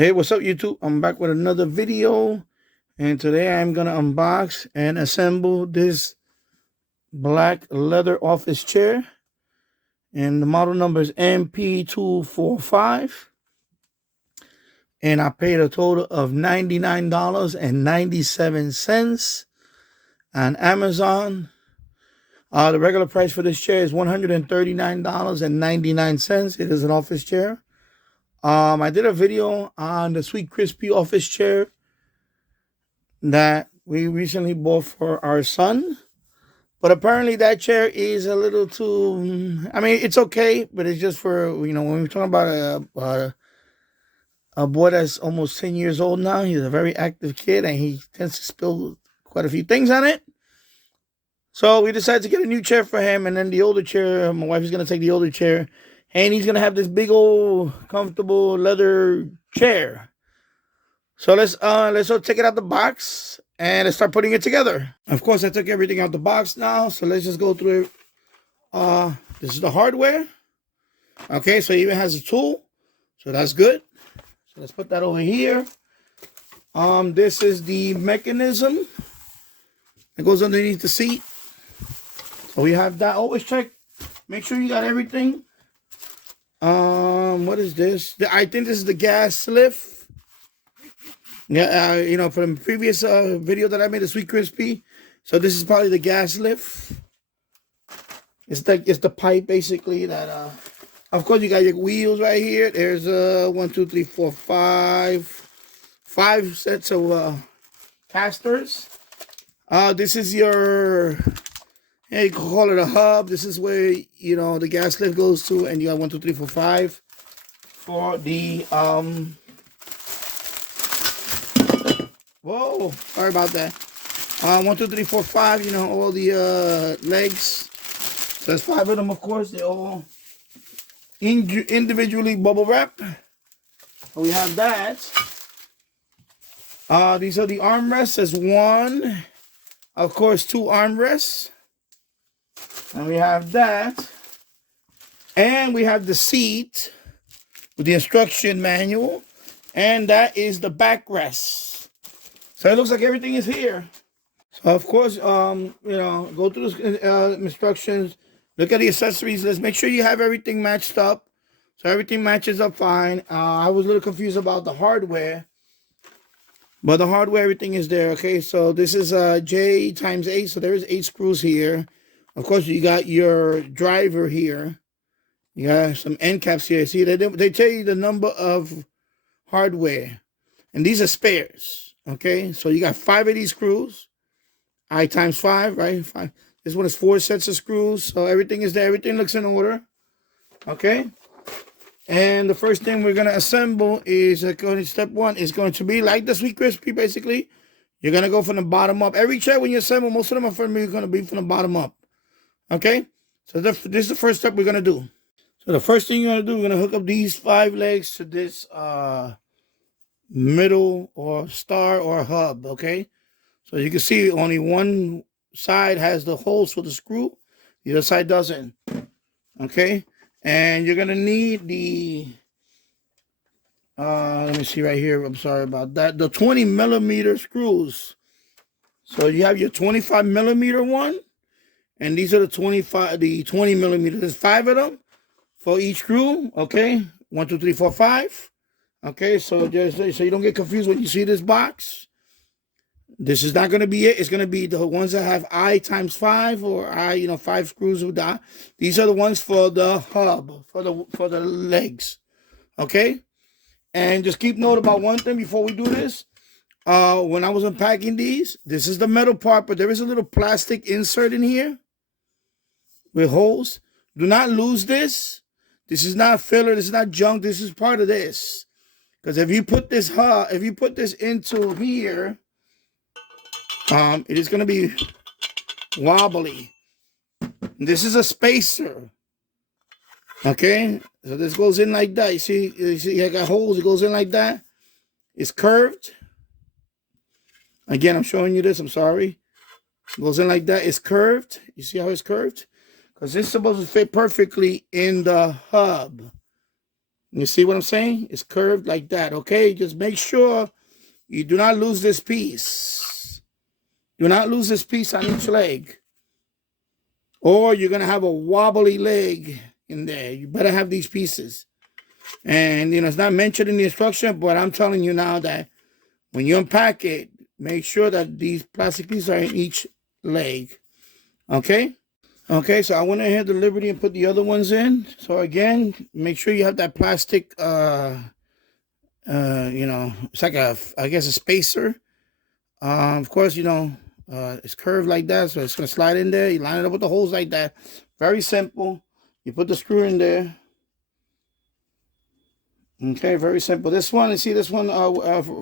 Hey, what's up, YouTube? I'm back with another video, and today I'm gonna unbox and assemble this black leather office chair. And the model number is MP245, and I paid a total of $99.97 on Amazon. The regular price for this chair is $139.99. It is an office chair. I did a video on the Sweet Crispy office chair that we recently bought for our son. But apparently that chair is a little too, I mean, it's okay, but it's just for, when we're talking about a boy that's almost 10 years old now. He's a very active kid, and he tends to spill quite a few things on it. So we decided to get a new chair for him, and then the older chair, my wife is going to take the older chair, and he's going to have this big old comfortable leather chair. So let's take it out the box and let's start putting it together. Of course, I took everything out the box now, so let's just go through it. This is the hardware. Okay, so it even has a tool, so that's good. So let's put that over here. This is the mechanism that goes underneath the seat. So we have that. Always check, make sure you got everything. What is this? I think this is the gas lift. Yeah, from the previous video that I made, the Sweet Crispy. So this is probably the gas lift. It's the pipe basically that. Of course, you got your wheels right here. There's 1, 2, 3, 4, 5 sets of casters. This is your. Yeah, you can call it a hub. This is where the gas lift goes to, and you got 1, 2, 3, 4, 5 for the Whoa, sorry about that. 1, 2, 3, 4, 5, all the legs. So there's 5 of them, of course. They're all individually bubble wrap. So we have that. These are the armrests. There's 1, of course, 2 armrests. And we have that. And we have the seat with the instruction manual. And that is the backrest. So it looks like everything is here. So of course, go through the instructions, look at the accessories. Let's make sure you have everything matched up. So everything matches up fine. I was a little confused about the hardware, but the hardware, everything is there. Okay, so this is J times 8. So there is 8 screws here. Of course, you got your driver here. You got some end caps here. See, they tell you the number of hardware, and these are spares. Okay, so you got 5 of these screws. I times 5, right? 5. This one is 4 sets of screws. So everything is there. Everything looks in order. Okay. And the first thing we're going to assemble is step 1 is going to be like the Sweet Crispy, basically. You're going to go from the bottom up. Every chair when you assemble, most of them are going to be from the bottom up. Okay. So this is the first step we're going to do. So the first thing you're going to do, we're going to hook up these 5 legs to this middle or star or hub. Okay, so you can see only one side has the holes for the screw, the other side doesn't. Okay, and you're gonna need the let me see right here, I'm sorry about that, the 20mm screws. So you have your 25mm one, and these are the 20mm. There's 5 of them for each screw. Okay, 1, 2, 3, 4, 5. Okay, so just so you don't get confused when you see this box. This is not going to be it. It's going to be the ones that have I times 5 or 5 screws with that. These are the ones for the hub, for the legs. Okay, and just keep note about one thing before we do this. When I was unpacking these, this is the metal part, but there is a little plastic insert in here with holes. Do not lose this. This is not filler. This is not junk. This is part of this. Because if you put this into here, it is going to be wobbly. This is a spacer. Okay, so this goes in like that. You see, I got holes. It goes in like that. It's curved. Again, I'm showing you this. I'm sorry. It goes in like that. It's curved. You see how it's curved? Because this is supposed to fit perfectly in the hub. You see what I'm saying? It's curved like that, okay? Just make sure you do not lose this piece. Do not lose this piece on each leg. Or you're going to have a wobbly leg in there. You better have these pieces. And, it's not mentioned in the instruction, but I'm telling you now that when you unpack it, make sure that these plastic pieces are in each leg. Okay? Okay, so I went ahead to Liberty and put the other ones in. So again, make sure you have that plastic, it's like I guess a spacer. Of course, it's curved like that, so it's going to slide in there. You line it up with the holes like that. Very simple. You put the screw in there. Okay, very simple. This one, you see this one,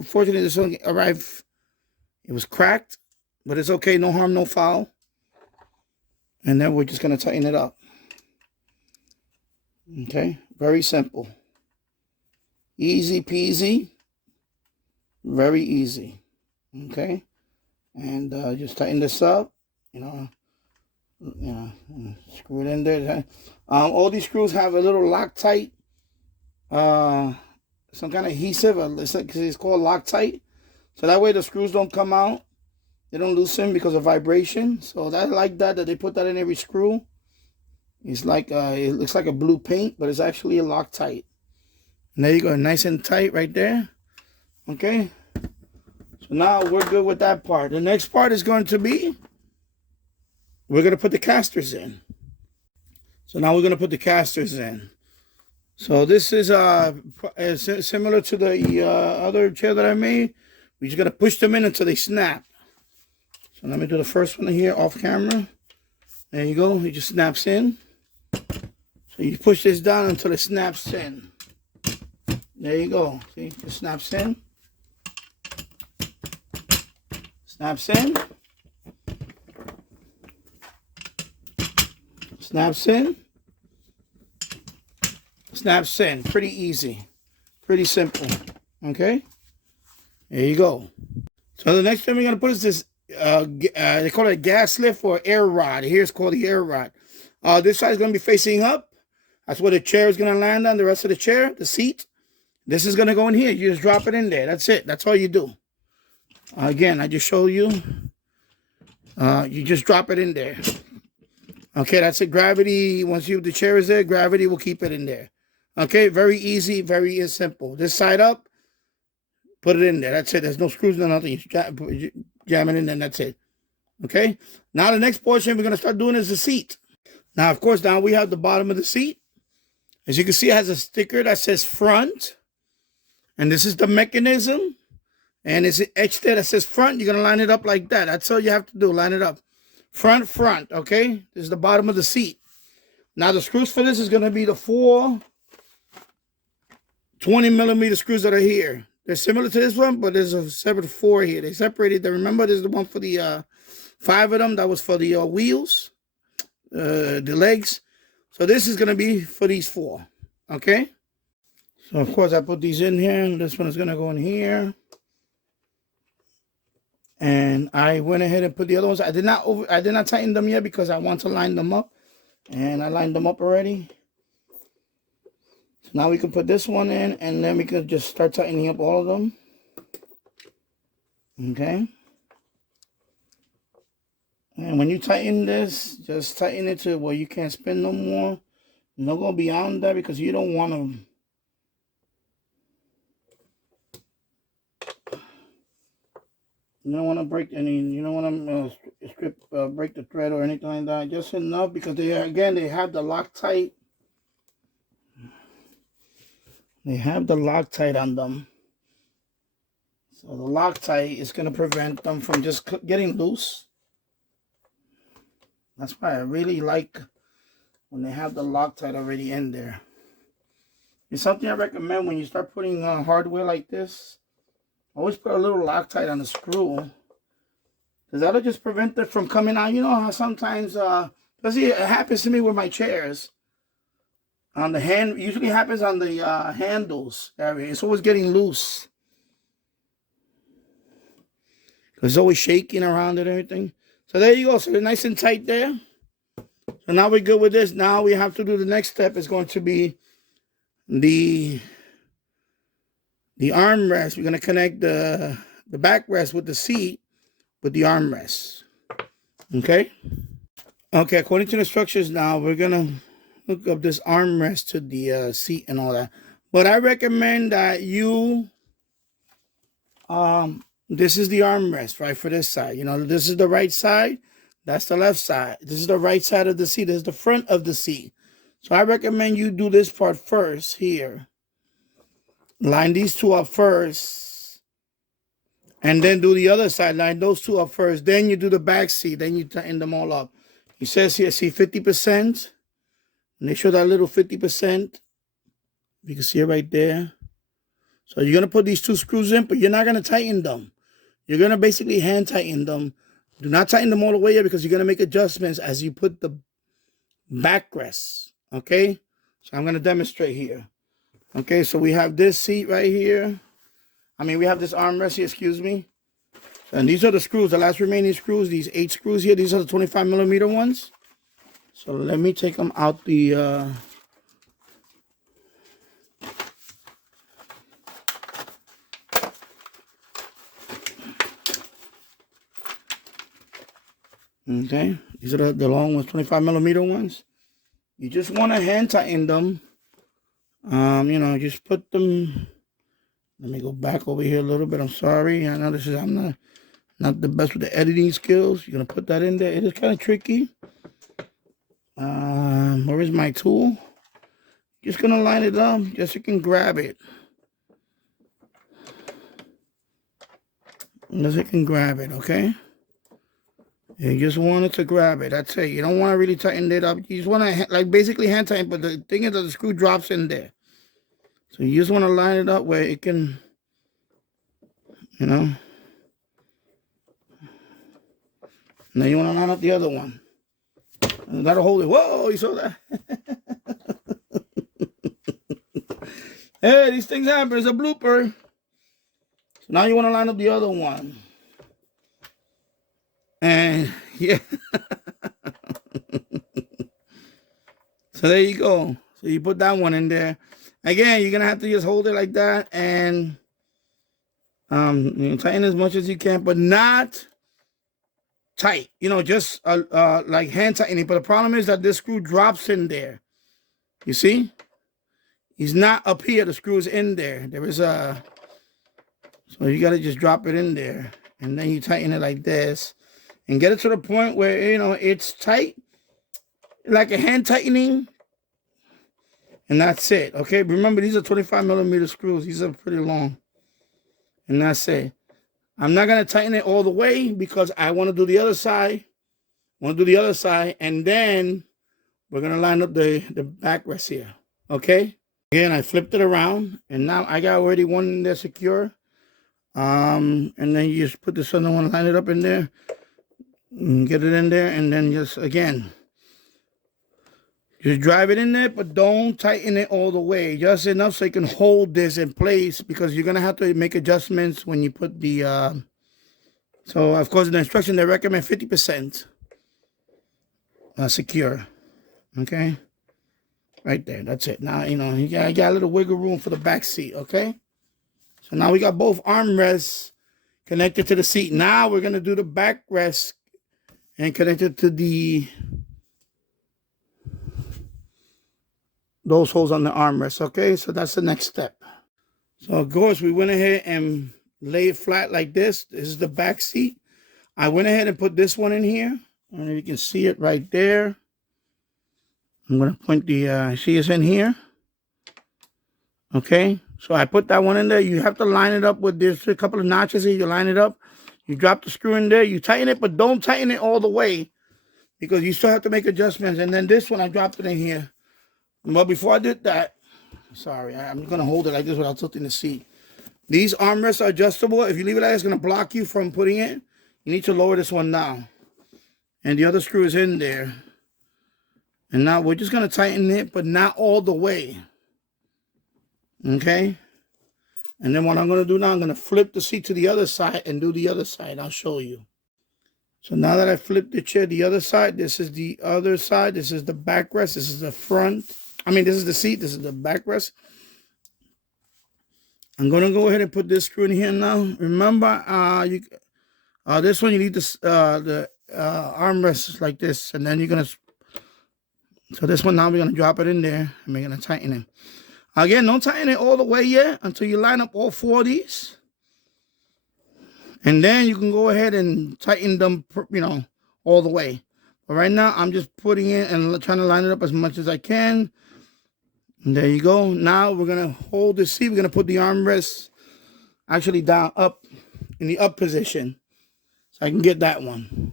fortunately, this one arrived, it was cracked, but it's okay. No harm, no foul. And then we're just going to tighten it up. Okay, very simple. Easy peasy. Very easy. Okay, and just tighten this up, screw it in there. All these screws have a little Loctite, some kind of adhesive. It's called Loctite, so that way the screws don't come out. They don't loosen because of vibration. So I like that they put that in every screw. It's like it looks like a blue paint, but it's actually a Loctite. And there you go, nice and tight right there. Okay. So now we're good with that part. The next part is going to be, we're going to put the casters in. So now we're going to put the casters in. So this is similar to the other chair that I made. We're just going to push them in until they snap. So let me do the first one here off camera. There you go. It just snaps in. So you push this down until it snaps in. There you go. See, it snaps in. Snaps in. Snaps in. Snaps in. Pretty easy. Pretty simple. Okay? There you go. So the next thing we're going to put is this, they call it a gas lift or air rod. Here it's called the air rod. This side is going to be facing up. That's where the chair is going to land on, the rest of the chair, the seat. This is going to go in here. You just drop it in there. That's it. That's all you do. Again, I just show you. You just drop it in there. Okay, that's it. Gravity, once the chair is there, gravity will keep it in there. Okay, very easy, very simple. This side up, put it in there. That's it. There's no screws, no nothing. You jam it in there, and that's it. Okay, now the next portion we're going to start doing is the seat. Now, of course, now we have the bottom of the seat. As you can see, it has a sticker that says front. And this is the mechanism. And it's etched there that says front. You're going to line it up like that. That's all you have to do. Line it up. Front, okay? This is the bottom of the seat. Now, the screws for this is going to be the 4 20mm screws that are here. They're similar to this one, but there's a separate 4 here. They separated them. Remember, there's the one for the 5 of them. That was for the wheels, the legs. So this is going to be for these 4, okay? So, of course, I put these in here. And this one is going to go in here. And I went ahead and put the other ones. I did not tighten them yet because I want to line them up. And I lined them up already. So now we can put this one in, and then we can just start tightening up all of them. Okay. And when you tighten this, just tighten it to where you can't spin no more. No go beyond that because you don't want to. You don't want to break any. You don't want to break the thread or anything like that. Just enough because they have the Loctite. They have the Loctite on them. So the Loctite is going to prevent them from just getting loose. That's why I really like when they have the Loctite already in there. It's something I recommend when you start putting hardware like this. Always put a little Loctite on the screw. Because that'll just prevent it from coming out. You know how sometimes, especially it happens to me with my chairs. On the hand, usually happens on the handles area. It's always getting loose. It's always shaking around and everything. So there you go. So they're nice and tight there. So now we're good with this. Now we have to do the next step. Is going to be the armrest. We're gonna connect the backrest with the seat with the armrest. Okay. Okay. According to the instructions, now we're gonna hook up this armrest to the seat and all that. But I recommend that you this is the armrest, right, for this side. You know, this is the right side. That's the left side. This is the right side of the seat. This is the front of the seat. So I recommend you do this part first here. Line these two up first. And then do the other side. Line those two up first. Then you do the back seat. Then you tighten them all up. It says here, see 50%. And they show that little 50%. You can see it right there. So you're going to put these two screws in, but you're not going to tighten them. You're going to basically hand tighten them. Do not tighten them all the way up because you're going to make adjustments as you put the backrest. Okay? So I'm going to demonstrate here. Okay, so we have this seat right here. We have this armrest here, excuse me. And these are the screws, the last remaining screws, these 8 screws here. These are the 25mm ones. So let me take them out the... Okay, these are the long ones, 25mm ones. You just want to hand tighten them. Just put them. Let me go back over here a little bit. I'm sorry. I know I'm not the best with the editing skills. You're gonna put that in there. It is kind of tricky. Where is my tool? Just gonna line it up just so you can grab it. Just so you can grab it, okay? You just want it to grab it. That's it. You don't want to really tighten it up. You just want to like basically hand tighten, but the thing is that the screw drops in there. So you just want to line it up where it can, And then you want to line up the other one. And that'll hold it. Whoa, you saw that? Hey, these things happen. It's a blooper. So now you want to line up the other one. And yeah. So there you go. So you put that one in there. Again, you're gonna have to just hold it like that and tighten as much as you can, but not tight. Just like hand tightening. But the problem is that this screw drops in there. You see? He's not up here. The screw is in there. There is a. So you gotta just drop it in there, and then you tighten it like this. And get it to the point where, it's tight, like a hand tightening. And that's it, okay? Remember, these are 25mm screws. These are pretty long. And that's it. I'm not going to tighten it all the way because I want to do the other side. And then we're going to line up the backrest here, okay? Again, I flipped it around. And now I got already one in there secure. And then you just put this other one, line it up in there. Get it in there, and then just drive it in there, but don't tighten it all the way, just enough so you can hold this in place, because you're gonna have to make adjustments when you put the so of course in the instruction they recommend 50% secure. Okay, right there, that's it. Now you got a little wiggle room for the back seat. Okay, so now we got both armrests connected to the seat. Now we're gonna do the backrest and connected to those holes on the armrest. Okay, so that's the next step. So of course we went ahead and lay it flat like this. This is the back seat. I went ahead and put this one in here, and you can see it right there. I'm gonna point the see it's in here. Okay, so I put that one in there. You have to line it up with this a couple of notches here. You line it up. You drop the screw in there, you tighten it, but don't tighten it all the way because you still have to make adjustments. And then this one, I dropped it in here. But before I did that, sorry, I'm going to hold it like this without tilting the seat. These armrests are adjustable. If you leave it like that, it's going to block you from putting it. You need to lower this one down. And the other screw is in there. And now we're just going to tighten it, but not all the way. Okay? And then what I'm going to do now, I'm going to flip the seat to the other side and do the other side. I'll show you. So now that I flipped the chair the other side, this is the other side. This is the backrest. This is the front. This is the seat. This is the backrest. I'm gonna go ahead and put this screw in here now. Remember, this one you need the armrest like this, and then you're gonna. So this one now we're gonna drop it in there, and we're gonna tighten it. Again, don't tighten it all the way yet until you line up all 4 of these, and then you can go ahead and tighten them, all the way. But right now, I'm just putting it and trying to line it up as much as I can. And there you go. Now we're gonna hold the seat. We're gonna put the armrest actually down up in the up position, so I can get that one.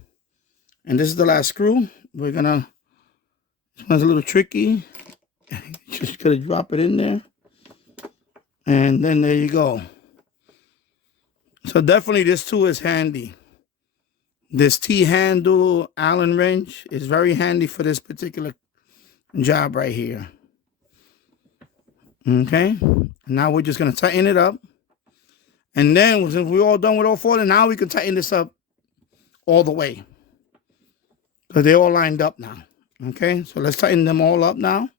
And this is the last screw. We're gonna. This one's a little tricky. Just gotta drop it in there, and then there you go. So definitely this tool is handy. This T-handle Allen wrench is very handy for this particular job right here. Okay, now we're just gonna tighten it up, and then since we're all done with all 4, now we can tighten this up all the way because they're all lined up now. Okay, so let's tighten them all up now.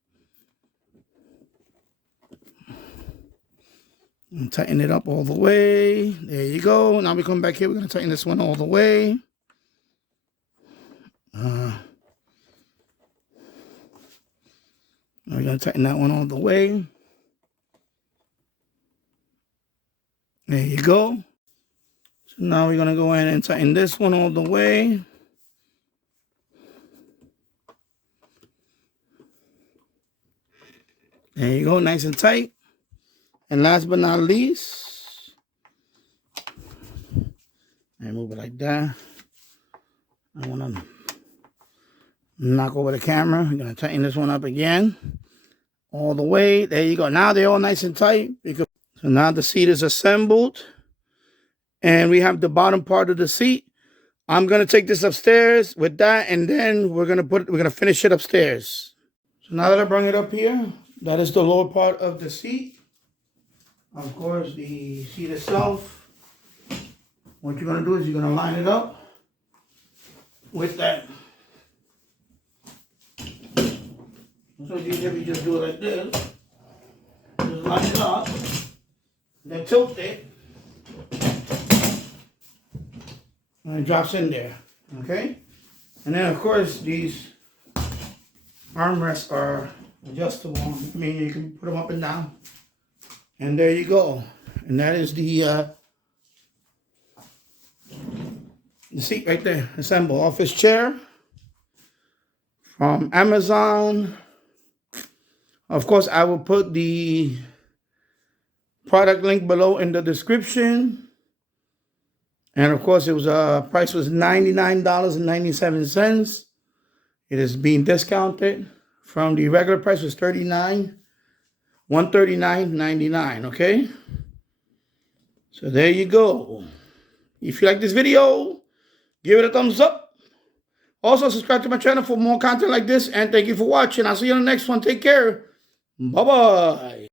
And tighten it up all the way. There you go. Now we come back here. We're gonna tighten this one all the way. We're gonna tighten that one all the way. There you go. So now we're gonna go in and tighten this one all the way. There you go, nice and tight. And last but not least, I move it like that. I wanna knock over the camera. I'm gonna tighten this one up again. All the way. There you go. Now they're all nice and tight. So now the seat is assembled. And we have the bottom part of the seat. I'm gonna take this upstairs with that, and then we're gonna finish it upstairs. So now that I bring it up here, that is the lower part of the seat. Of course, the seat itself. What you're gonna do is you're gonna line it up with that. So you just do it like this. Just line it up, then tilt it, and it drops in there. Okay? And then of course these armrests are adjustable. I mean, you can put them up and down. And there you go. And that is the seat right there. Assemble office chair from Amazon. Of course, I will put the product link below in the description. And of course, it was price was $99.97. It is being discounted from the regular price was $139.99. Okay. So there you go. If you like this video, give it a thumbs up. Also, subscribe to my channel for more content like this. And thank you for watching. I'll see you on the next one. Take care. Bye-bye.